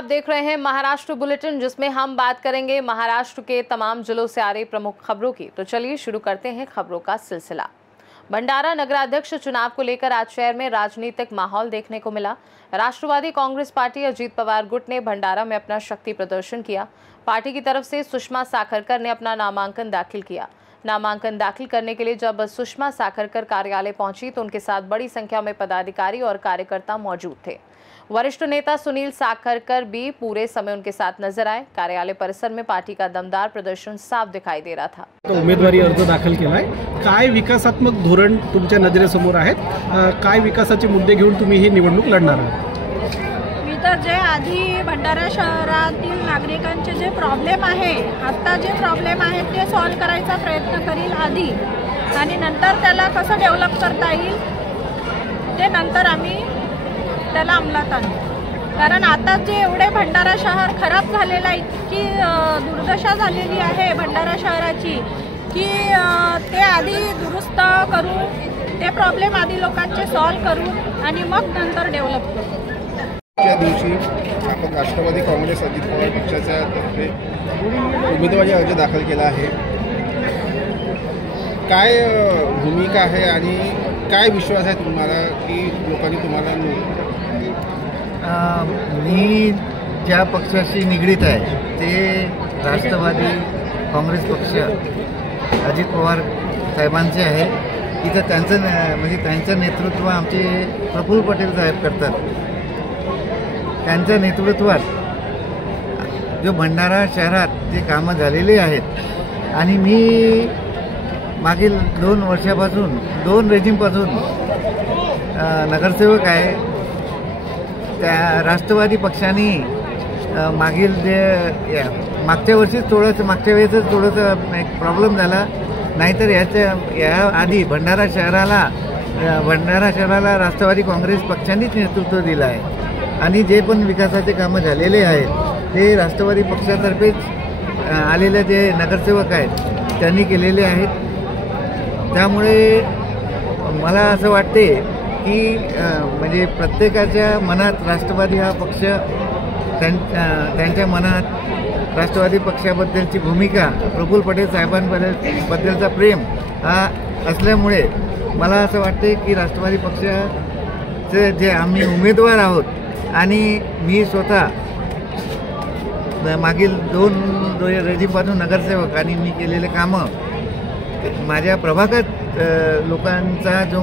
आप देख रहे हैं महाराष्ट्र बुलेटिन, जिसमें हम बात करेंगे महाराष्ट्र के तमाम जिलों से आ रही प्रमुख खबरों की। तो चलिए शुरू करते हैं खबरों का सिलसिला। भंडारा नगराध्यक्ष चुनाव को लेकर आज शहर में राजनीतिक माहौल देखने को मिला। राष्ट्रवादी कांग्रेस पार्टी अजीत पवार गुट ने भंडारा में अपना शक्ति प्रदर्शन किया। पार्टी की तरफ से सुषमा साखरकर ने अपना नामांकन दाखिल किया। नामांकन दाखिल करने के लिए जब सुषमा साखरकर कार्यालय पहुंची तो उनके साथ बड़ी संख्या में पदाधिकारी और कार्यकर्ता मौजूद थे। वरिष्ठ नेता सुनील साखरकर भी पूरे समय उनके साथ नजर आए। कार्यालय परिसर में पार्टी का दमदार प्रदर्शन साफ दिखाई दे रहा था। उमेदवारी अर्ज दाखल केलाय। काय विकासात्मक धोरण तुमच्या नजरेसमोर आहेत? काय विकासाचे मुद्दे घेऊन तुम्ही ही निवडणूक लढणार आहात? मी तर जे आधी भंडारा शहरातील नागरिकांचे जे प्रॉब्लेम आहे, आता जे प्रॉब्लेम आहेत ते सॉल्व करायचा प्रयत्न करील आधी, आणि नंतर त्याला कसं डेव्हलप करता येईल ते नंतर आम्ही त्याला अंमलात आणू। कारण आता जे एवढे भंडारा शहर खराब झालेलं आहे, इतकी दुर्दशा झालेली आहे भंडारा शहराची की ते आधी दुरुस्त करून ते प्रॉब्लेम आधी लोकांचे सॉल्व करून आणि मग नंतर डेव्हलप करू। त्या दिवशी आपण राष्ट्रवादी काँग्रेस अजित पवार पक्षाच्या तर्फे उमेदवारी अर्ज दाखल केला आहे। काय भूमिका आहे आणि काय विश्वास आहे तुम्हाला की लोकांनी तुम्हाला निवडून? मी ज्या पक्षाशी निगडीत आहे ते राष्ट्रवादी काँग्रेस पक्ष अजित पवार साहेबांचे आहे। इथं त्यांचं नेतृत्व आमचे प्रफुल्ल पटेल साहेब करतात। त्यांच्या नेतृत्वात जो भंडारा शहरात जे कामं झालेले आहेत आणि मी मागील 2 वर्षापासून 2 रेजिमपासून नगरसेवक आहे। त्या राष्ट्रवादी पक्षाने मागील मागच्या वेळेसच थोडंसं एक प्रॉब्लेम झाला, नाहीतर या आधी भंडारा शहराला राष्ट्रवादी काँग्रेस पक्षानेच नेतृत्व दिलं आहे आणि जे पण विकासाचे कामं झालेले आहेत ते राष्ट्रवादी पक्षातर्फेच आलेले जे नगरसेवक आहेत त्यांनी केलेले आहेत। त्यामुळे मला असं वाटते की म्हणजे प्रत्येकाच्या मनात राष्ट्रवादी हा पक्ष त्यांच्या मनात राष्ट्रवादी पक्षाबद्दलची भूमिका, प्रफुल्ल पटेल साहेबांबद्दलचा प्रेम हा असल्यामुळे मला असं वाटते की राष्ट्रवादी पक्षाचे जे आम्ही उमेदवार आहोत आणि मी स्वतः मागील 2 रेजिमपासून नगरसेवक आणि मी केलेले कामं माझ्या प्रभागात लोकांचा जो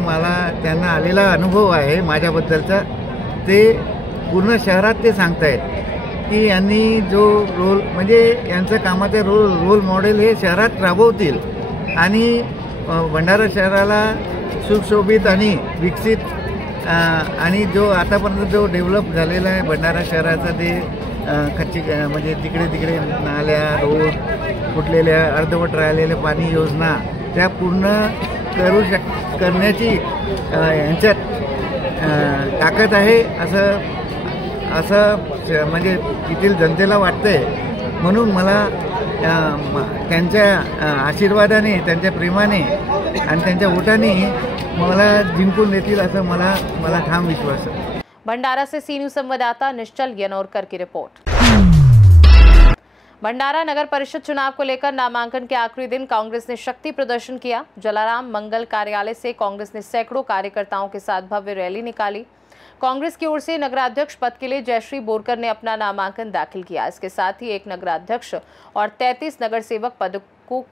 त्यांना आलेला अनुभव आहे माझ्याबद्दलचा, ते पूर्ण शहरात ते सांगतायत की यांनी जो रोल म्हणजे यांचं कामाचं रोल मॉडेल हे शहरात राबवतील आणि भंडारा शहराला सुशोभित आणि विकसित आणि जो आतापर्यंत जो डेव्हलप झालेला आहे भंडारा शहराचा ते म्हणजे तिकडे नाल्या, रोड, फुटलेल्या अर्धवट राहिलेल्या पाणी योजना त्या पूर्ण करण्याची यांच्यात ताकद आहे असं म्हणजे येथील जनतेला वाटतंय। म्हणून मला त्यांच्या आशीर्वादाने, त्यांच्या प्रेमाने आणि त्यांच्या वोटाने मला जिंकून देतील असं मला ठाम विश्वास आहे। भंडारा से सी न्यूज संवाददाता निश्चल यनोरकर की रिपोर्ट। भंडारा नगर परिषद चुनाव को लेकर नामांकन के आखिरी दिन कांग्रेस ने शक्ति प्रदर्शन किया। जलाराम मंगल कार्यालय से कांग्रेस ने सैकड़ों कार्यकर्ताओं के साथ भव्य रैली निकाली। कांग्रेस की ओर से नगराध्यक्ष पद के लिए जयश्री बोरकर ने अपना नामांकन दाखिल किया। इसके साथ ही एक नगराध्यक्ष और 33 नगर सेवक पदों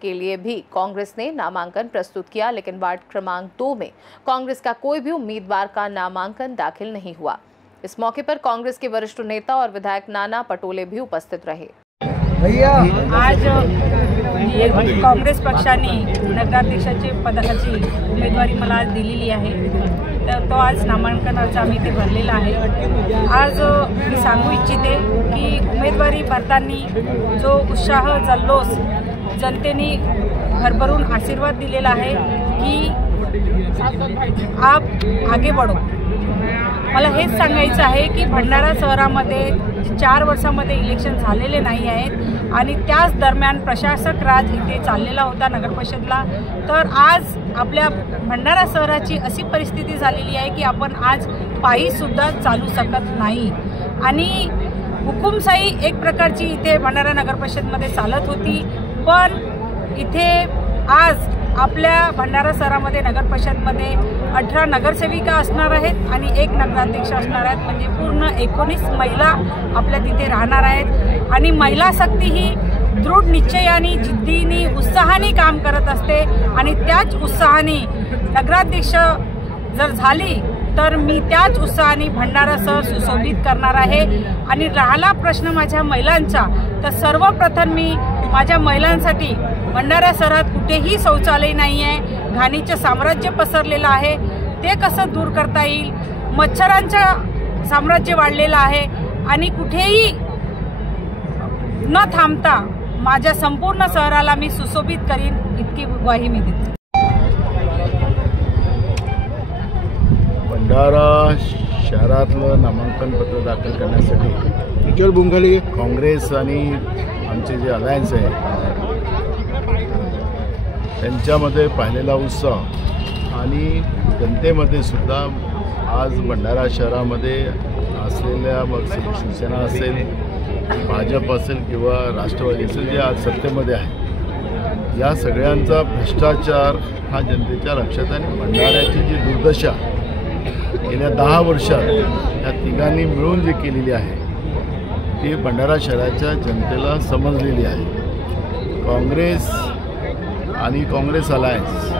के लिए भी कांग्रेस ने नामांकन प्रस्तुत किया, लेकिन वार्ड क्रमांक 2 में कांग्रेस का कोई भी उम्मीदवार का नामांकन दाखिल नहीं हुआ। इस मौके पर कांग्रेस के वरिष्ठ नेता और विधायक नाना पटोले भी उपस्थित रहे। आज काँग्रेस पक्षाने नगराध्यक्षाची पदाची उमेदवारी मला आज दिलेली आहे, तर तो आज नामांकन अर्ज आम्ही ते भरलेला आहे। आज मी सांगू इच्छिते की उमेदवारी भरताना जो उत्साह, जल्लोष जनतेने भरभरून आशीर्वाद दिलेला आहे की आप आगे बढ़ो। मला हेच सांगायचं आहे की भंडारा शहरामध्ये 4 वर्षामध्ये इलेक्शन झालेले नाही आहेत आणि त्याच दरम्यान प्रशासक राज इथे चाललेला होता नगर परिषदला। तर आज आपल्या भंडारा शहराची अशी परिस्थिती झालेली आहे की आपण आज पायी सुद्धा चालू शकत नाही आणि हुकुमशाही एक प्रकारची इथे भंडारा नगर परिषदमध्ये चालत होती, पण इथे आज आपल्या भंडारा शहरामध्ये नगर परिषदमध्ये 18 नगरसेविका असणार आहेत आणि 1 नगराध्यक्ष असणार आहेत, म्हणजे पूर्ण 19 महिला आपल्या तिथे राहणार आहेत। आणि महिला शक्ती ही दृढ निश्चयाने, जिद्दीने, उत्साहाने काम करत असते आणि त्याच उत्साहाने नगराध्यक्ष जर झाली तर मी त्याच उत्साहाने भंडारा शहर सुशोभित करणार आहे। आणि राहिला प्रश्न माझ्या महिलांचा, तर सर्वप्रथम मी माझ्या महिलांसाठी भंडारा शहरात कुठेही शौचालय नाही आहे, घाणीचं साम्राज्य पसरलेलं आहे, ते कसं दूर करता येईल, मच्छरांचं साम्राज्य वाढलेलं आहे आणि कुठेही न थांबता माझ्या संपूर्ण शहराला मी सुशोभित करीन, इतकी ग्वाही मी देते। भंडारा शहरातलं नामांकन पत्र दाखल करण्यासाठी काँग्रेस आणि आमचे जे अलायन्स आहे त्यांच्यामध्ये पाहिलेला उत्साह आणि जनतेमध्ये सुद्धा आज भंडारा शहरामध्ये असलेल्या मग शिवसेना असेल, भाजप असेल किंवा राष्ट्रवादी असेल, जे आज सत्तेमध्ये आहे, या सगळ्यांचा भ्रष्टाचार हा जनतेच्या लक्षात आहे। आणि भंडाऱ्याची जी दुर्दशा गेल्या 10 वर्षात या तिघांनी मिळून जी केलेली आहे ती भंडारा शहराच्या जनतेला समजलेली आहे। काँग्रेस आणि काँग्रेस अलायन्स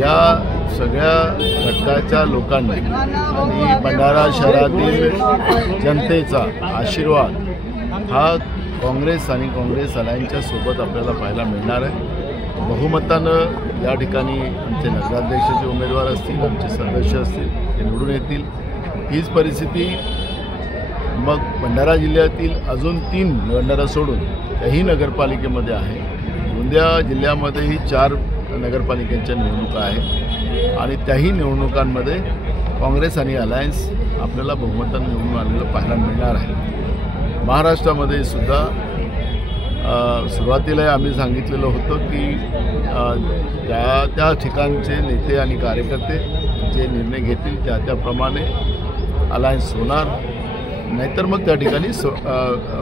या सगळ्या घटकाच्या लोकांनी आणि भंडारा शहरातील जनतेचा आशीर्वाद हा काँग्रेस आणि काँग्रेस अलायन्सच्या सोबत आपल्याला पाहायला मिळणार आहे। बहुमतानं या ठिकाणी आमचे नगराध्यक्षाचे उमेदवार असतील, आमचे सदस्य असतील, ते निवडून येतील। हीच परिस्थिती मग भंडारा जिल्ह्यातील अजून 3 भंडारा सोडून त्याही नगरपालिकेमध्ये आहे। गोंदिया जिल्ह्यामध्येही 4 नगरपालिकांच्या निवडणुका आहेत आणि त्याही निवडणुकांमध्ये काँग्रेस आणि अलायन्स आपल्याला बहुमतानं निवडून आलेलं पाहायला मिळणार आहे। महाराष्ट्रामध्ये सुद्धा सुरुवातीला आम्ही सांगितलेलं होतं की त्या ठिकाणचे नेते आणि कार्यकर्ते जे निर्णय घेतील त्याप्रमाणे अलायन्स होणार, नाहीतर मग त्या ठिकाणी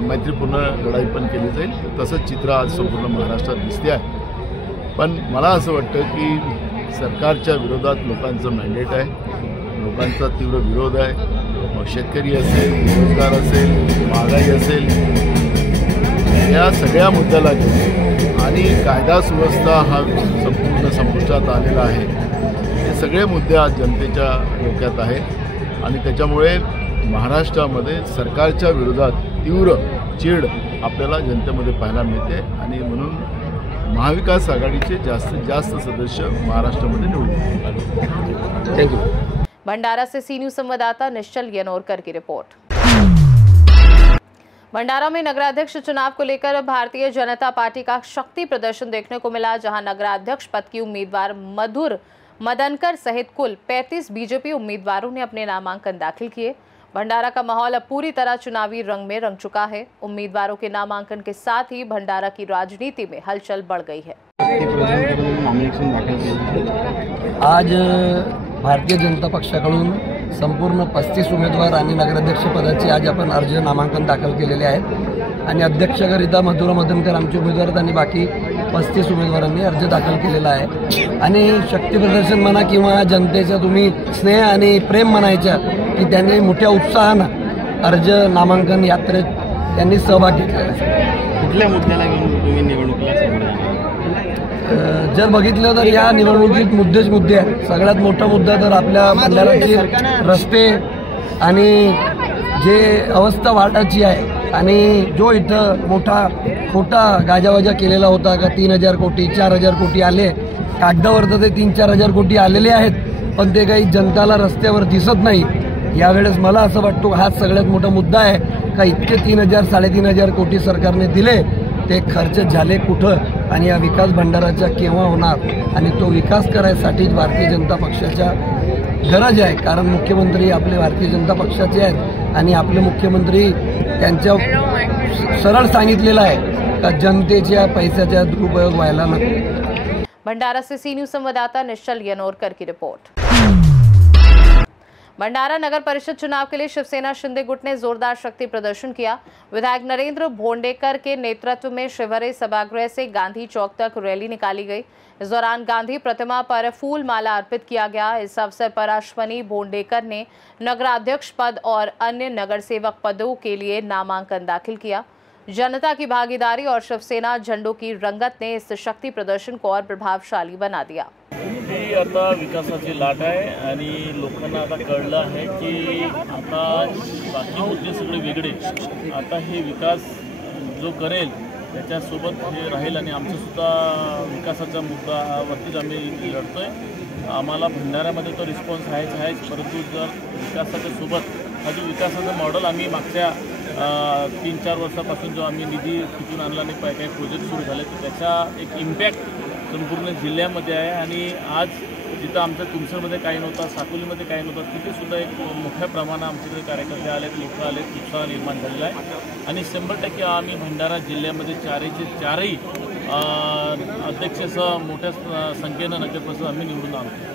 मैत्रीपूर्ण लढाई पण केली जाईल। तसंच चित्र आज संपूर्ण महाराष्ट्रात दिसते आहे। पण मला असं वाटतं की सरकारच्या विरोधात लोकांचं मॅन्डेट आहे, लोकांचा तीव्र विरोध आहे। मग शेतकरी असेल, बेरोजगार असेल, महागाई असेल, या सगळ्या मुद्द्याला घेऊन आणि कायदा सुव्यवस्था हा संपूर्ण संपुष्टात आलेला आहे, हे सगळे मुद्दे आज जनतेच्या डोक्यात आहेत आणि त्याच्यामुळे महाराष्ट्रामध्ये सरकारच्या विरोधात तीव्र चीड आपल्याला जनतेमध्ये पाहायला मिळते आणि म्हणून महाविकास आघाडीचे जास्तीत जास्त सदस्य महाराष्ट्रामध्ये निवडून। Thank you. भंडारा से सी न्यूज संवाददाता निश्चल यनोरकर की रिपोर्ट। भंडारा में नगराध्यक्ष चुनाव को लेकर भारतीय जनता पार्टी का शक्ति प्रदर्शन देखने को मिला, जहां नगराध्यक्ष पद की उम्मीदवार मधुर मदनकर सहित कुल 35 बीजेपी उम्मीदवारों ने अपने नामांकन दाखिल किए। भंडारा का माहौल अब पूरी तरह चुनावी रंग में रंग चुका है। उम्मीदवारों के नामांकन के साथ ही भंडारा की राजनीति में हलचल बढ़ गई है। आज भारतीय जनता पक्षाकडून संपूर्ण 35 उमेदवार आणि नगराध्यक्ष पदाचे आज आपण अर्ज नामांकन दाखल केलेले आहेत आणि अध्यक्षकरिता मधुर मदनकर आमचे उमेदवार आहेत आणि बाकी 35 उमेदवारांनी अर्ज दाखल केलेला आहे। आणि शक्ती प्रदर्शन म्हणा किंवा जनतेचा तुम्ही स्नेह आणि प्रेम म्हणायच्या की त्यांनी मोठ्या उत्साहानं अर्ज नामांकन यात्रेत त्यांनी सहभाग घेतलेला आहे। कुठल्या मुद्द्याला घेऊन तुम्ही निवडणुकीला समोर आले? जर बघितलं तर या निवडणुकीत मुद्दे आहेत। सगळ्यात मोठा मुद्दा तर आपल्या भंडाऱ्याचे रस्ते आणि जे अवस्था वाटाची आहे आणि जो इथं मोठा खोटा गाजावाजा केलेला होता का 3000 कोटी 4000 कोटी आले, कागदावर तर ते 3-4 हजार कोटी आलेले आहेत पण ते काही जनताला रस्त्यावर दिसत नाही। यावेळेस मला असं वाटतं हाच सगळ्यात मोठा मुद्दा आहे का इतके 3000-3500 कोटी सरकारने दिले, ते खर्च झाले कुठं आणि या विकास भंडाराचा केव्हा होणार आणि तो विकास करायसाठीच भारतीय जनता पक्षाच्या गरज आहे। कारण मुख्यमंत्री आपले भारतीय जनता पक्षाचे आहेत आणि आपले मुख्यमंत्री त्यांच्या सरळ सांगितलेलं आहे का जनतेच्या पैशाचा दुरुपयोग व्हायला नको। भंडारा से सी न्यूज संवाददाता निश्चल यनोरकर की रिपोर्ट। भंडारा नगर परिषद चुनाव के लिए शिवसेना शिंदे गुट ने जोरदार शक्ति प्रदर्शन किया। विधायक नरेंद्र भोंडेकर के नेतृत्व में शिवहरे सभागृह से गांधी चौक तक रैली निकाली गई। इस दौरान गांधी प्रतिमा पर फूल माला अर्पित किया गया। इस अवसर पर अश्वनी भोंडेकर ने नगराध्यक्ष पद और अन्य नगर सेवक पदों के लिए नामांकन दाखिल किया। जनता की भागीदारी और शिवसेना झंडों की रंगत ने इस शक्ती प्रदर्शन को और प्रभावशाली बना दिया। ही आता विकासाची लाट आहे आणि लोकांना आता कळलं आहे की आता बाकी मुद्दे सगळे वेगळे, आता हे विकास जो करेल त्याच्यासोबत हे राहील आणि आमचं सुद्धा विकासाचा मुद्दावरतीच आम्ही लढतोय। आम्हाला भंडाऱ्यामध्ये तो रिस्पॉन्स आहेच, परंतु जर विकासाच्या सोबत हा जो विकासाचा मॉडेल आम्ही मागच्या 3-4 वर्षापासून जो आम्ही निधी तिथून आणला आणि काही प्रोजेक्ट सुरू झाले तर त्याचा एक इम्पॅक्ट संपूर्ण जिल्ह्यामध्ये आहे। आणि आज जिथं आमच्या तुमसरमध्ये काही नव्हता, साकोलीमध्ये काही नव्हतं, तिथे सुद्धा एक मोठ्या प्रमाणात आमच्याकडे कार्यकर्ते आलेत, लोक आलेत, उत्साह निर्माण झालेला आहे। आणि 100% आम्ही भंडारा जिल्ह्यामध्ये 4ही अध्यक्षासह मोठ्या संख्येनं नगरपरिषद आम्ही निवडून आणतो।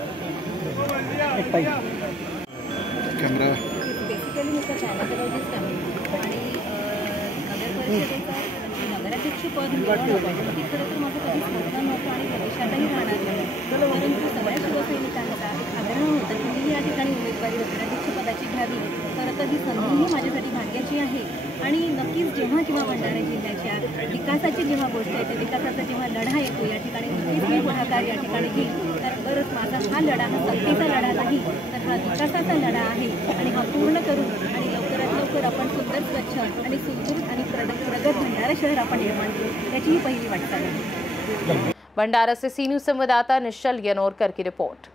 नगराध्यक्ष पद खरं तर माझं कधीच मतदान नव्हतं आणि भविष्यातही राहणार नाही, परंतु सगळ्या शिवसैनिकांचा एक आग्रह होता की मी या ठिकाणी उमेदवारी नगराध्यक्ष पदाची घ्यावी। खरं तर ही संधीही माझ्यासाठी भाग्याची आहे आणि नक्कीच जेव्हा भंडारा जिल्ह्याच्या विकासाची जेव्हा गोष्ट येते, विकासाचा जेव्हा लढा येतो या ठिकाणी नक्कीच मी पुढाकार या ठिकाणी घेईन। तर बरंच माझा हा लढा हा सक्तीचा लढा नाही तर हा विकासाचा लढा आहे आणि हा पूर्ण करून आणि लवकरात लवकर आपण सुंदर, स्वच्छ आणि सुदृढ आणि प्रगत भंडारा शहर आपण निर्माण करू, याची ही पहिली वाटचाल आहे। भंडारा से सी न्यूज संवाददाता निश्चल यनोरकर की रिपोर्ट।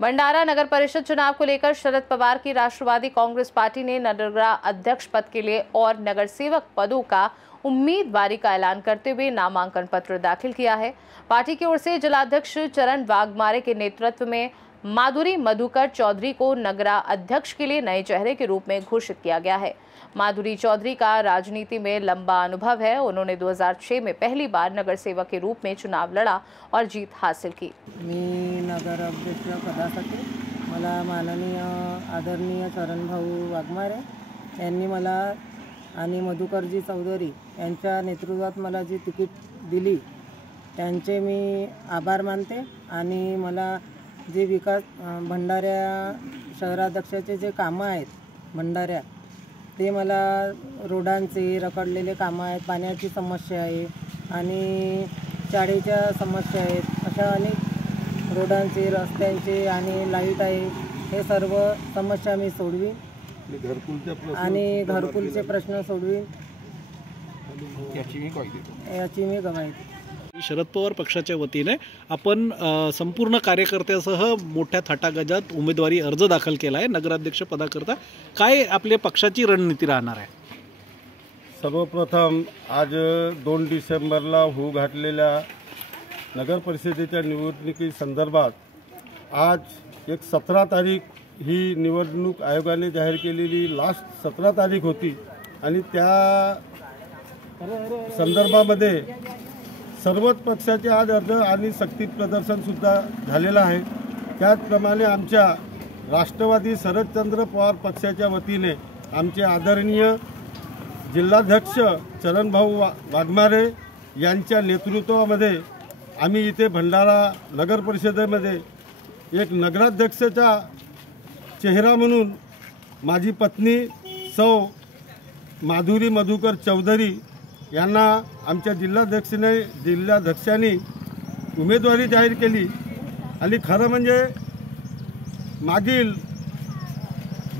भंडारा नगर परिषद चुनाव को लेकर शरद पवार की राष्ट्रवादी कांग्रेस पार्टी ने नगरा अध्यक्ष पद के लिए और नगर सेवक पदों का उम्मीदवारी का ऐलान करते हुए नामांकन पत्र दाखिल किया है। पार्टी की ओर से जिलाध्यक्ष चरण वाघमारे के नेतृत्व में माधुरी मधुकर चौधरी को नगरा अध्यक्ष के लिए नए चेहरे के रूप में घोषित किया गया है। माधुरी चौधरी का राजनीति में लंबा अनुभव है। उन्होंने 2006 में पहली बार नगर सेवक के रूप में चुनाव लड़ा और जीत हासिल की। मी नगर अध्यक्ष पदासाठी मला माननीय आदरणीय चरणभाऊ वाघमारे यांनी मला आणि मधुकरजी चौधरी यांच्या नेतृत्वात मला जी तिकीट दिली त्यांचे मी आभार मानते आणि मला जे विकास भंडाऱ्या शहराध्यक्षाचे जे कामं आहेत भंडाऱ्यात ते मला रोडांचे रखडलेले कामं आहेत, पाण्याची समस्या आहे आणि शाळेच्या समस्या आहेत, अशा अनेक रोडांचे, रस्त्यांचे आणि लाईट आहे, हे सर्व समस्या मी सोडवीन आणि घरकुलचे प्रश्न सोडवीन याची मी गवाही देतो। शरद पवार पक्षाच्या वतीने आपण संपूर्ण कार्यकर्त्यासह मोठ्या थाटागजात उमेदवारी अर्ज दाखल केला आहे नगराध्यक्ष पदाकरता। काय आपल्या पक्षाची रणनीती राहणार आहे? सर्वप्रथम आज 2 डिसेंबरला होऊ घातलेल्या नगर परिषदेच्या निवडणुकी संदर्भात आज एक 17 तारीख ही निवडणूक आयोगाने जाहीर केलेली लास्ट 17 तारीख होती आणि त्या संदर्भामध्ये सर्वच पक्षाचे आज अर्ज आणि सक्ती प्रदर्शनसुद्धा झालेलं आहे। त्याचप्रमाणे आमच्या राष्ट्रवादी शरदचंद्र पवार पक्षाच्या वतीने आमचे आदरणीय जिल्हाध्यक्ष चरणभाऊ वाघमारे यांच्या नेतृत्वामध्ये आम्ही इथे भंडारा नगर परिषदेमध्ये एक नगराध्यक्षाचा चेहरा म्हणून माझी पत्नी सौ माधुरी मधुकर चौधरी यांना आमच्या जिल्हाध्यक्षांनी उमेदवारी जाहीर केली आणि खरं म्हणजे मागील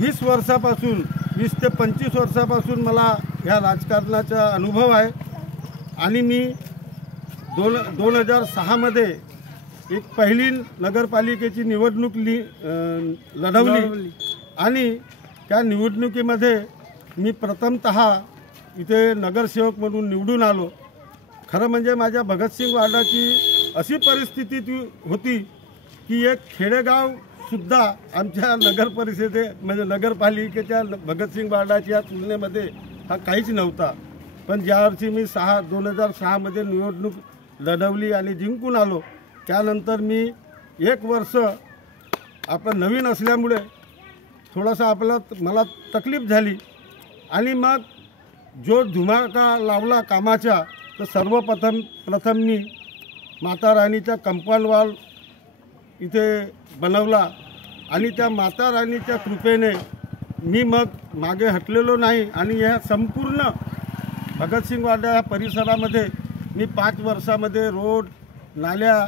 20 वर्षापासून 20 ते 25 वर्षापासून मला ह्या राजकारणाचा अनुभव आहे आणि मी 2006 मध्ये एक पहिली नगरपालिकेची निवडणूक लढवली आणि त्या निवडणुकीमध्ये मी प्रथमतः इथे नगरसेवक म्हणून निवडून आलो। खरं म्हणजे माझ्या भगतसिंग वार्डाची अशी परिस्थिती होती की एक खेडेगावसुद्धा आमच्या नगर परिषदे म्हणजे नगरपालिकेच्या भगतसिंग वार्डाच्या तुलनेमध्ये हा काहीच नव्हता। पण ज्यावर्षी मी 2006 मध्ये निवडणूक लढवली आणि जिंकून आलो त्यानंतर मी 1 वर्ष आपण नवीन असल्यामुळे थोडासा मला तकलीफ झाली आणि मग जो धुमाका लावला कामाचा, तर सर्वप्रथम मी माता राणीचा कंपाऊंड वॉल इथे बनवला आणि त्या माता राणीच्या कृपेने मी मग मागे हटलेलो नाही आणि ह्या संपूर्ण भगतसिंग वाडा या परिसरामध्ये मी 5 वर्षामध्ये रोड, नाल्या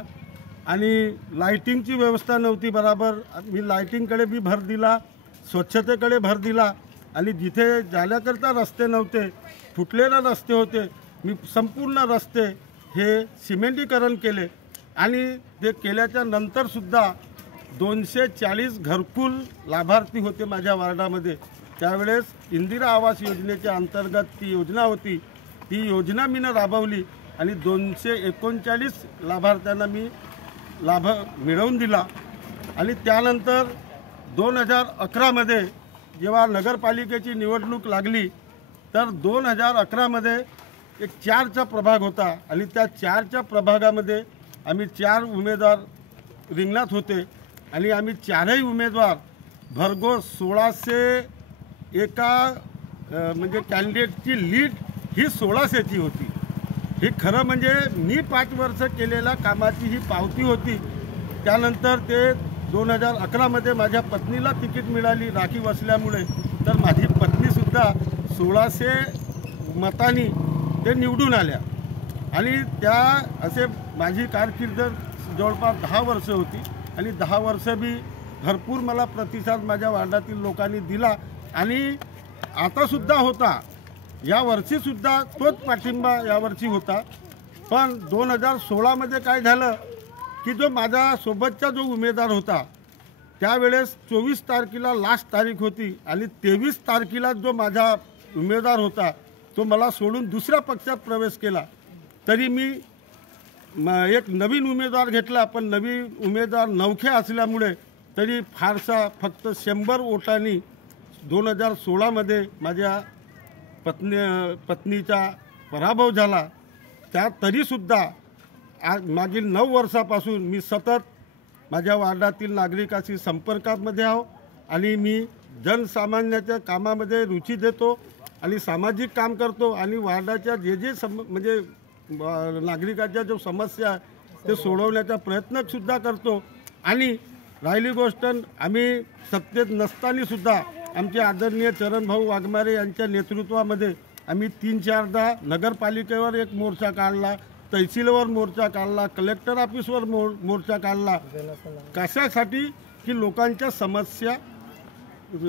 आणि लाईटिंगची व्यवस्था नव्हती बरोबर, मी लाईटिंगकडे बी भर दिला, स्वच्छतेकडे भर दिला आणि जिथे जाण्याकरता रस्ते नव्हते, फुटलेले रस्ते होते, मी संपूर्ण रस्ते हे सिमेंटीकरण केले आणि ते केल्याच्या नंतरसुद्धा 240 घरकुल लाभार्थी होते माझ्या वार्डामध्ये। त्यावेळेस इंदिरा आवास योजनेच्या अंतर्गत ती योजना होती, ती योजना मी राबवली आणि 239 लाभार्थ्यांना मी लाभ मिळवून दिला। आणि त्यानंतर 2011मध्ये जेव्हा नगरपालिकेची निवडणूक लागली, तर 2011मध्ये एक 4चा प्रभाग होता आणि त्या 4च्या प्रभागामध्ये आम्ही 4 उमेदवार रिंगणात होते आणि आम्ही 4ही उमेदवार भरघोस 1600 एका म्हणजे कॅन्डिडेटची लीड ही 1600ची होती। ही खरं म्हणजे मी 5 वर्ष केलेल्या कामाची ही पावती होती। त्यानंतर ते 2011मध्ये माझ्या पत्नीला तिकीट मिळाली राखीव असल्यामुळे, तर माझी पत्नीसुद्धा 1600 मतांनी ते निवडून आल्या आणि त्या असे माझी कारकीर्द जवळपास 10 वर्ष होती आणि 10 वर्ष बी भरपूर मला प्रतिसाद माझ्या वार्डातील लोकांनी दिला आणि आतासुद्धा होता, यावर्षीसुद्धा तोच पाठिंबा यावर्षी होता। पण 2016मध्ये काय झालं की जो माझा सोबतचा जो उमेदवार होता, त्यावेळेस 24 तारखेला लास्ट तारीख होती आणि 23 तारखेला जो माझा उमेदवार होता तो मला सोडून दुसऱ्या पक्षात प्रवेश केला। तरी मी एक नवीन उमेदवार घेतला, पण नवीन उमेदवार नवखे असल्यामुळे तरी फारसा फक्त 100 वोटांनी 2016मध्ये माझ्या पत्नीचा पराभव झाला। त्या तरीसुद्धा आज मागील 9 वर्षापासून मी सतत माझ्या वार्डातील नागरिकांशी संपर्कामध्ये आहो आणि मी जनसामान्याच्या कामामध्ये रुची देतो आणि सामाजिक काम करतो आणि वार्डाच्या जे म्हणजे नागरिकाच्या जो समस्या आहे ते सोडवण्याचा प्रयत्नसुद्धा करतो। आणि राहिली गोष्ट, आम्ही सत्तेत नसतानासुद्धा आमचे आदरणीय चरणभाऊ वाघमारे यांच्या नेतृत्वामध्ये आम्ही 3-4दा नगरपालिकेवर एक मोर्चा काढला, तहसीलवर मोर्चा काढला, कलेक्टर ऑफिसवर मोर्चा काढला, कशासाठी की लोकांच्या समस्या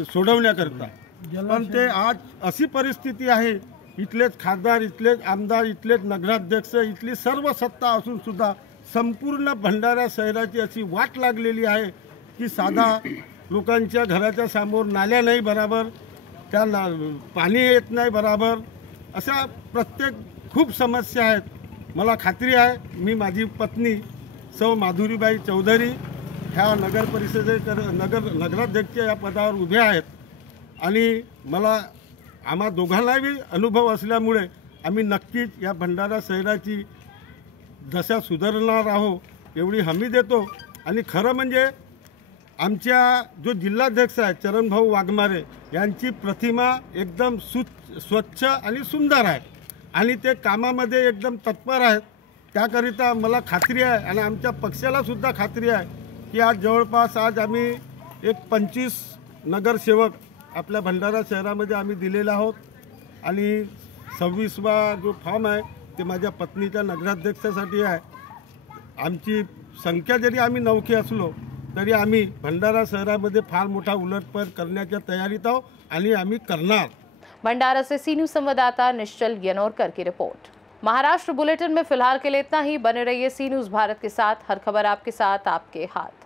सोडवण्याकरता। पण ते आज अशी परिस्थिती आहे, इथलेच खासदार, इथलेच आमदार, इथलेच नगराध्यक्ष, इथली सर्व सत्ता असून सुद्धा संपूर्ण भंडारा शहराची अशी वाट लागलेली आहे की साधा लोकांच्या घराच्या समोर नाल्या नाही बरोबर, त्या पाणी येत नाही बरोबर, अशा प्रत्येक खूप समस्या आहेत। मला खात्री आहे मी माझी पत्नी सौ माधुरीबाई चौधरी ह्या नगर नगराध्यक्ष या पदावर उभ्या आहेत आणि मला आम्हा दोघांनाही अनुभव असल्यामुळे आम्ही नक्कीच या भंडारा शहराची दशा सुधारणार आहोत एवढी हमी देतो। आणि खरं म्हणजे आमच्या जो जिल्हाध्यक्ष आहे चरणभाऊ वाघमारे यांची प्रतिमा एकदम स्वच्छ आणि सुंदर आहे आणि ते कामामध्ये एकदम तत्पर आहेत। त्याकरिता मला खात्री आहे आणि आमच्या पक्षालासुद्धा खात्री आहे की आज जवळपास आज आम्ही एक 25 नगरसेवक आपल्या भंडारा शहरामध्ये आम्ही दिलेला आहोत आणि 26वा जो फॉर्म आहे ते माझ्या पत्नीच्या नगराध्यक्षासाठी आहे। आमची संख्या जरी आम्ही नवखे असलो तरी आम्ही भंडारा शहरामध्ये फार मोठा उलटपलट करण्याच्या तयारीत आहोत आणि आम्ही करणार। भंडारा से सी न्यूज़ संवाददाता निश्चल यनोरकर की रिपोर्ट। महाराष्ट्र बुलेटिन में फिलहाल के लिए इतना ही। बने रहिए सी न्यूज़ भारत के साथ, हर खबर आपके साथ, आपके हाथ।